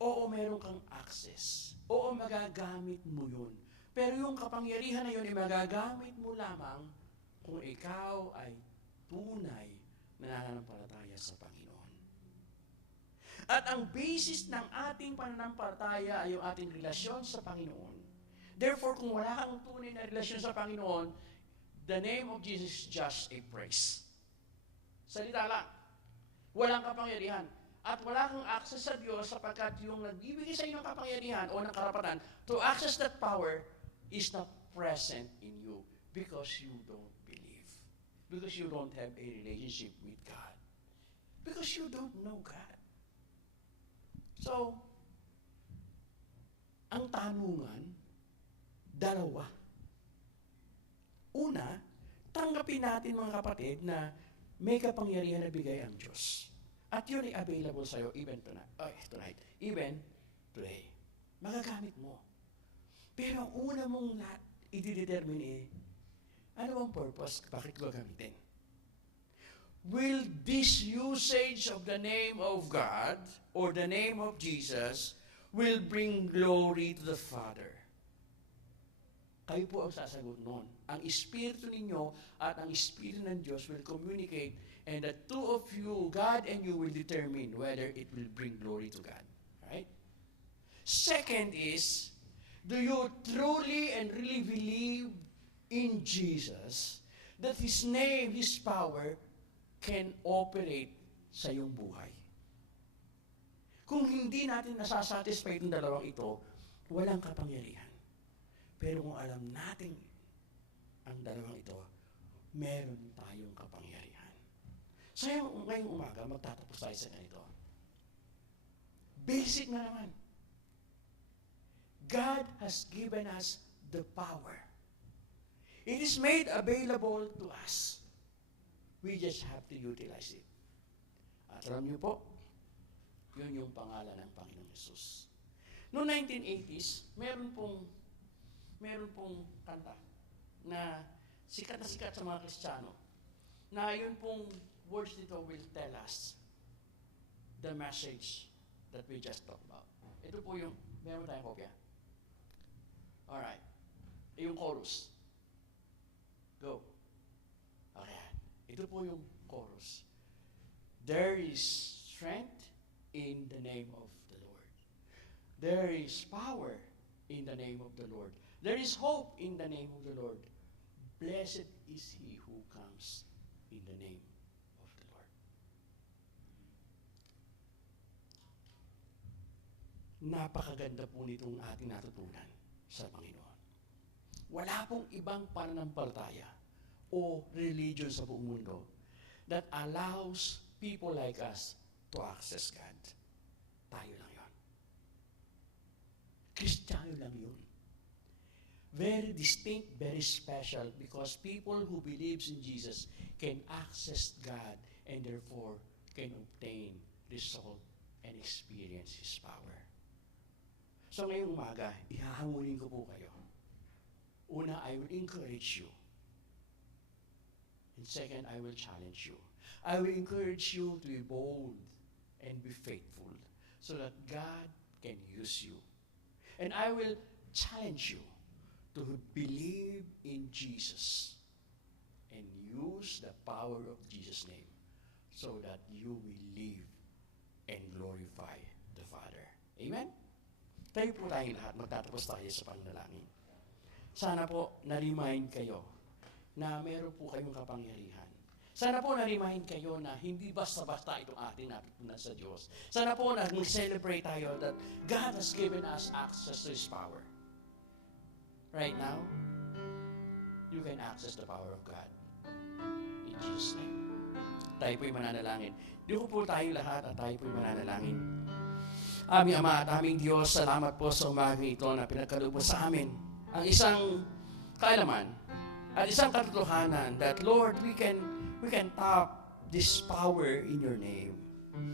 oo, meron kang access. Oo, magagamit mo yun. Pero yung kapangyarihan na yun, magagamit mo lamang kung ikaw ay tunay na nananampalataya sa Panginoon. At ang basis ng ating pananampalataya ay yung ating relasyon sa Panginoon. Therefore, kung wala kang tunay na relasyon sa Panginoon, the name of Jesus is just a praise. Salita lang. Walang kapangyarihan. At wala kang access sa Diyos sapagkat yung nagbibigay sa iyo ng kapangyarihan o ng karapatan to access that power is not present in you because you don't believe. Because you don't have a relationship with God. Because you don't know God. So, ang tanungan, dalawa. Una, tanggapin natin mga kapatid na may kapangyarihan na bigay ang Diyos. At yun ay available sa'yo even tonight, even today. Magagamit mo. Pero ang una mong i-determine ano bang purpose? Bakit ko gagamitin? Will this usage of the name of God or the name of Jesus will bring glory to the Father? Kayo po ang sasagot noon. Ang Espiritu ninyo at ang Espiritu ng Diyos will communicate and the two of you, God and you, will determine whether it will bring glory to God. Right? Second is, do you truly and really believe in Jesus that His name, His power, can operate sa iyong buhay? Kung hindi natin nasasatisfy itong dalawang ito, walang kapangyarihan. Pero kung alam natin ang dalawang ito, meron tayong kapangyarihan. So ngayong umaga, magtatapos tayo sa ganito. Basic na naman. God has given us the power. It is made available to us. We just have to utilize it. At alam niyo po, yun yung pangalan ng Panginoong Yesus. Noong 1980s, meron pong kanta na sikat sa mga Kristiyano na yun pong words dito will tell us the message that we just talked about. Ito po yung, meron tayong kopya. Alright. Yung chorus. Go. Okay. Ito po yung chorus. There is strength in the name of the Lord. There is power in the name of the Lord. There is hope in the name of the Lord. Blessed is he who comes in the name of the Lord. Napakaganda po nitong ating natutunan sa Panginoon. Wala pong ibang pananampalataya o religion sa buong mundo that allows people like us to access God. Tayo lang yun. Kristiyano lang yun. Very distinct, very special because people who believes in Jesus can access God and therefore can obtain result and experience His power. So ngayong umaga, ihahangunin ko po kayo. Una, I will encourage you. And second, I will challenge you. I will encourage you to be bold and be faithful so that God can use you. And I will challenge you to believe in Jesus and use the power of Jesus' name so that you will live and glorify the Father. Amen? Tayo po tayong lahat, magtatapos tayo sa panalangin. Sana po na-remind kayo na meron po kayong kapangyarihan. Sana po na-remind kayo na hindi basta-basta itong ating natutunan sa Diyos. Sana po na mag-celebrate tayo that God has given us access to His power. Right now, you can access the power of God. In Jesus' name. Tayo po'y mananalangin. Dito po tayo lahat at tayo po'y mananalangin. Aming Ama at aming Diyos, salamat po sa umagang ito na pinagkaloob mo sa amin ang isang kaalaman at isang katotohanan that Lord, we can tap this power in your name.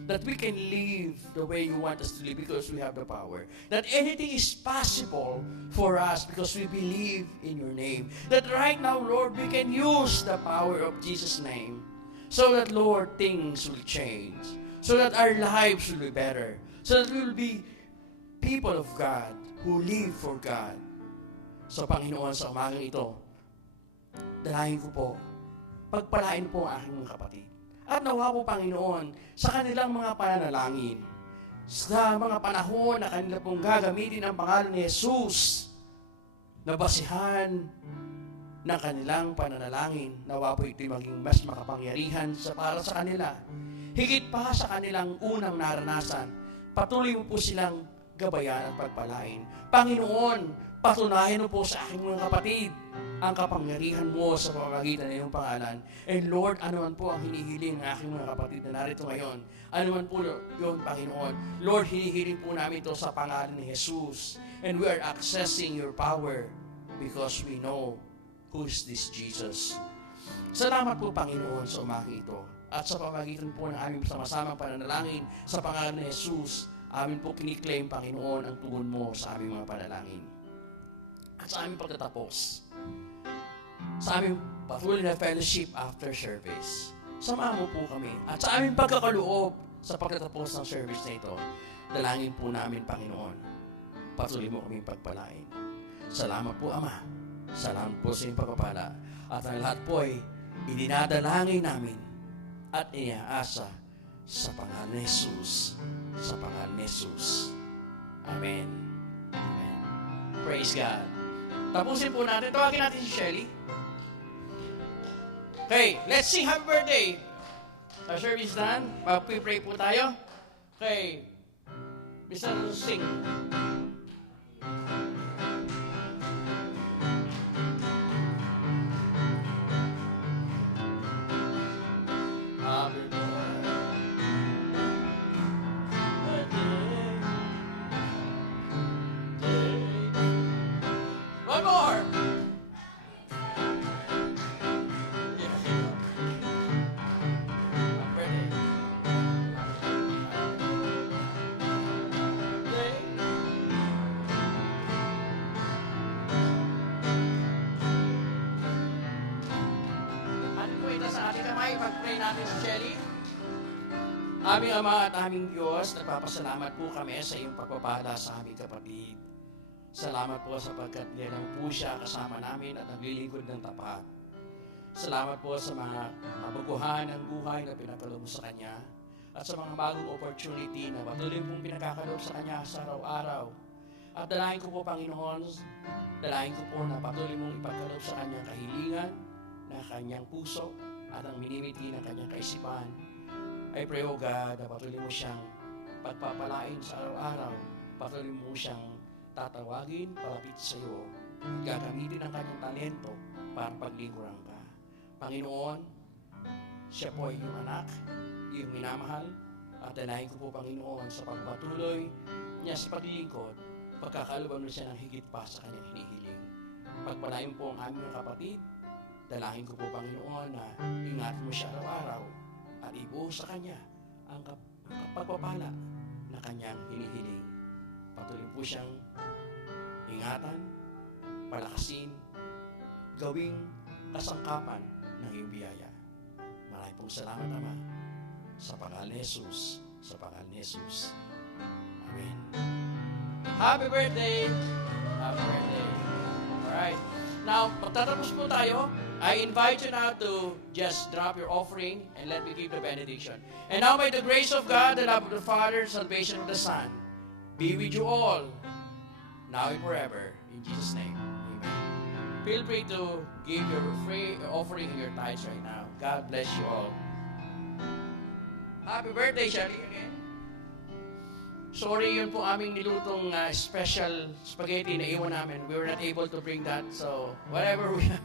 That we can live the way you want us to live because we have the power. That anything is possible for us because we believe in your name. That right now, Lord, we can use the power of Jesus' name so that, Lord, things will change. So that our lives will be better. So that we will be people of God who live for God. So, Panginoon, sa umagang ito, dalahin ko po pagpalain po ang aking mga kapatid. At nawa po, Panginoon, sa kanilang mga pananalangin, sa mga panahon na kanila pong gagamitin ang pangalan ni Jesus, na basihan ng kanilang pananalangin, nawa po ito'y maging mas makapangyarihan para sa kanila. Higit pa sa kanilang unang naranasan, patuloy mo po silang gabayan at pagpalain. Panginoon, patunayan mo po sa aking mga kapatid ang kapangyarihan mo sa pamamagitan ng iyong pangalan. And Lord, ano man po ang hinihiling ng aking mga kapatid na narito ngayon, ano man po yun, Panginoon, Lord, hinihiling po namin ito sa pangalan ni Jesus. And we are accessing your power because we know who is this Jesus. Salamat po, Panginoon, sa umaking ito. At sa pamamagitan po ng aming sama-samang pananalangin sa pangalan ni Jesus, amin po kiniklaim, Panginoon, ang tugon mo sa aming mga panalangin. At sa aming pagtatapos, sa aming patuloy na fellowship after service, samahan mo po kami. At sa aming pagkakaloob sa pagtatapos ng service na ito, dalangin po namin, Panginoon, patuloy mo kaming pagpalain. Salamat po, Ama. Salamat po sa iyong pagpapala. At ang lahat po ay ininadalangin namin at iniaasa sa pangalan ni Jesus. Sa pangalan ni Jesus. Amen. Amen. Praise God. Tapusin po natin. Tawagin natin si Shelly. Okay, let's sing happy birthday. Our service done. Mag-pray po tayo. Okay. Mr. Sing. Happy birthday. One more. Pag-pray natin si Shelly. Aming Ama at aming Diyos, nagpapasalamat po kami sa iyong pagpapala sa aming kapatid. Salamat po sapagkat nilang po siya kasama namin at naglilingkod ng tapat. Salamat po sa mga kabaguhan ng buhay na pinagkaloob mo sa Kanya at sa mga bagong opportunity na patuloy pong pinagkakaloob sa Kanya sa araw-araw. At dalangin ko po, Panginoon, dalangin ko po na patuloy mong ipagkaloob sa Kanyang kahilingan, na Kanyang puso, at ang minimiti ng Kanyang kaisipan. I pray, O God, na patuloy mo siyang pagpapalain sa araw-araw. Patuloy mo siyang tatawagin, palapit sa iyo, at gagamitin ang Kanyang talento para paglingkuran ka. Panginoon, siya po ay iyong anak, iyong minamahal, at danahin ko po, Panginoon, sa pagpatuloy niya sa paglingkod, pagkakaluban mo siya ng higit pa sa Kanyang hinihiling. Pagpalain po ang aming kapatid. Dalangin ko po, Panginoon, na ingatan mo siya araw-araw at ibuhos sa Kanya ang pagpapala na Kanyang hinihiling. Patuloy po siyang ingatan, palakasin, gawing kasangkapan ng iyong biyaya. Maraming pong salamat, Ama, sa pangalan ni Jesus, sa pangalan ni Jesus. Amen. Happy birthday! Happy birthday! Alright. Now, pagtatapos po tayo, I invite you now to just drop your offering and let me give the benediction. And now may the grace of God, the love of the Father, salvation of the Son, be with you all, now and forever. In Jesus' name, amen. Feel free to give your free offering and your tithes right now. God bless you all. Happy birthday, Shelly, again. Sorry, yun po aming nilutong special spaghetti na iwan namin. We were not able to bring that, so whatever we have.